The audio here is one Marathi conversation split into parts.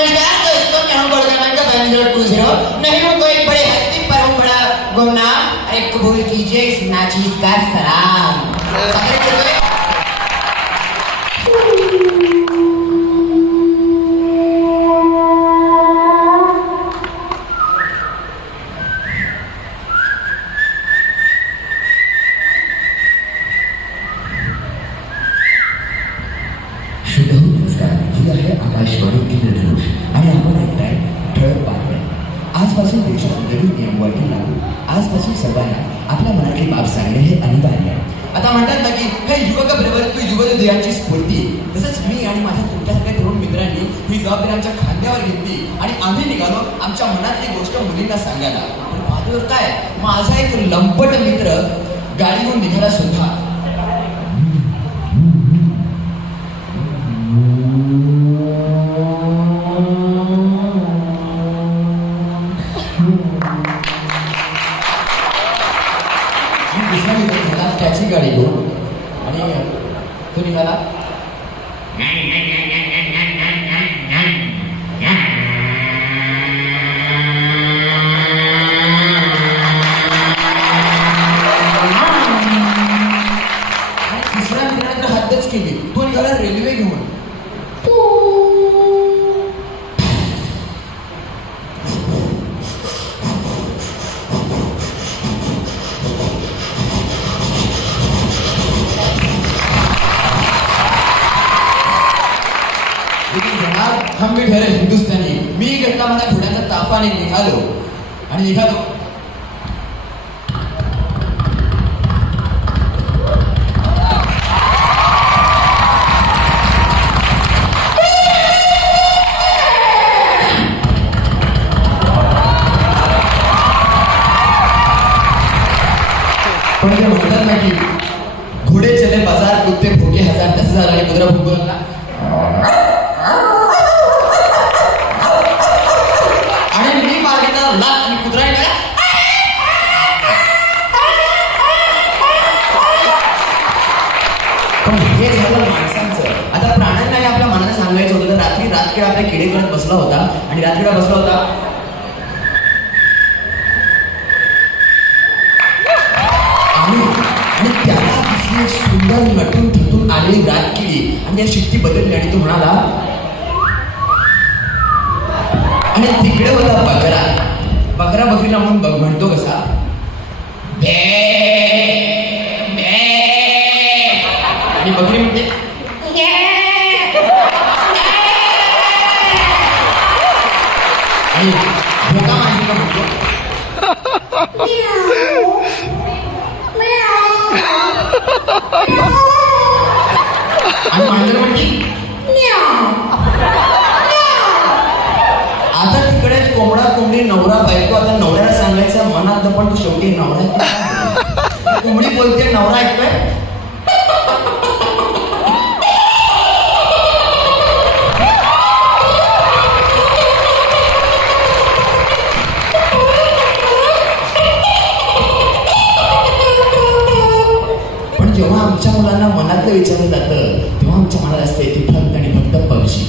नमस्कार दोस्तों, मैं हूं गोल्डन का 1020। नहीं हूं कोई बड़े हस्ती पर हूं बड़ा गुमनाम। अरे कबूल कीजिए इस नाचीज का सलाम। आकाशवाणी इंद्रधनुष आणि आपण ऐकताय ठळक बातम्या. आजपासून देशात नवीन नियम वरती लागू. आजपासून सर्वांना आपल्या मनातली बाब सांगणे हे अनिवार्य आहे. आता म्हणतात ना की हे युवक प्रवर्तू युवक ध्येयाची स्फूर्ती. तसंच मी आणि माझ्या तुमच्यासारख्या तरुण मित्रांनी ही जबाबदारी आमच्या खांद्यावर घेतली आणि आम्ही निघालो आमच्या मनातली गोष्ट मुलींना सांगायला. पण पाहतोय काय, माझा एक लंपट मित्र गाडीवरून निघाला सुद्धा. त्याची गाडी घेऊन आणि तो निघाला. तिसऱ्या मित्राने तर हद्दच केली. तो निघाला रेल्वे घेऊन. हम भी ठहरे हिंदुस्तानी. मी घटना माझ्या घोड्याच्या तापाने निघालो. पण ते म्हणतात ना की घोडे चले बाजार कुत्ते भोके हजार. तसं झालं आणि कुत्रा भुंकला आणि मी मार्गिता लाट आणि कुत्रा पण हे झालं माणसांचं. आता प्राण्यांनाही आपल्या मनाने सांगायचं होतं. तर रात्री आपल्या किडे करत बसला होता आणि रात्रीला बसला होता आणि त्याला दिसली सुंदर नटून थटून आलेली रातकिडी आणि त्या शिट्टी बदलली आणि तो म्हणाला. आणि तिकडे होता बकरा. बकरा बकरीला म्हणून म्हणतो कसा, बे बे. आणि बकरी म्हणते आणि भोका मांडीला म्हणतो आणि मांजर म्हणते. आता तिकडेच कोंबडा कोंबडी नवरा बायको. आता नवऱ्याला सांगायचं मनात पण तो शेवटी नवरा. कोंबडी बोलते, नवरा ऐकतोय. पण जेव्हा आमच्या मुलांना मनातलं विचारलं जातं तेव्हा आमच्या मनात असते ती फक्त आणि फक्त पबजी.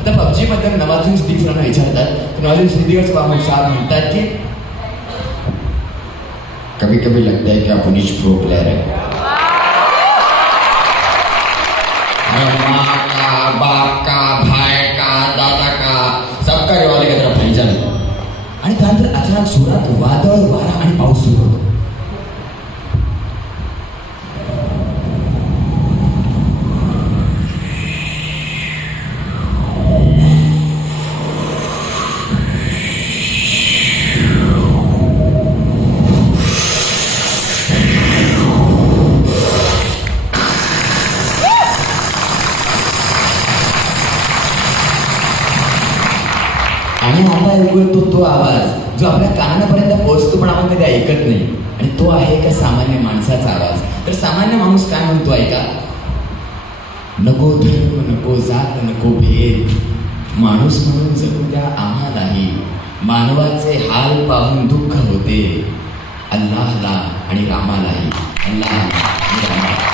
आता पबजी बद्दल नवाजुद्दीन सिद्दीकींना विचारतात. नवाजुद्दीन सिद्दीकी साहब म्हणतात की कभी कभी लगता है कि आप उन्नीस प्रो प्लेयर है. माँ का, बाप का, भाई का, दादा का, सबका रिवाज एकत्र पाहिजे. आणि त्यानंतर अचानक जोरात वादळ वारा आणि पाऊस सुरू होतो. आणि आता ऐकू येतो तो आवाज जो आपल्या कानापर्यंत पोहोचतो पण आपण कधी ऐकत नाही. आणि तो आहे एका सामान्य माणसाचा आवाज. तर सामान्य माणूस काय म्हणतो ऐका. नको धर्म, नको जात, नको भेद, माणूस म्हणून जगू द्या आम्हालाही. मानवाचे हाल पाहून दुःख होते अल्लाहला आणि रामालाही. अल्लाह आणि रामा.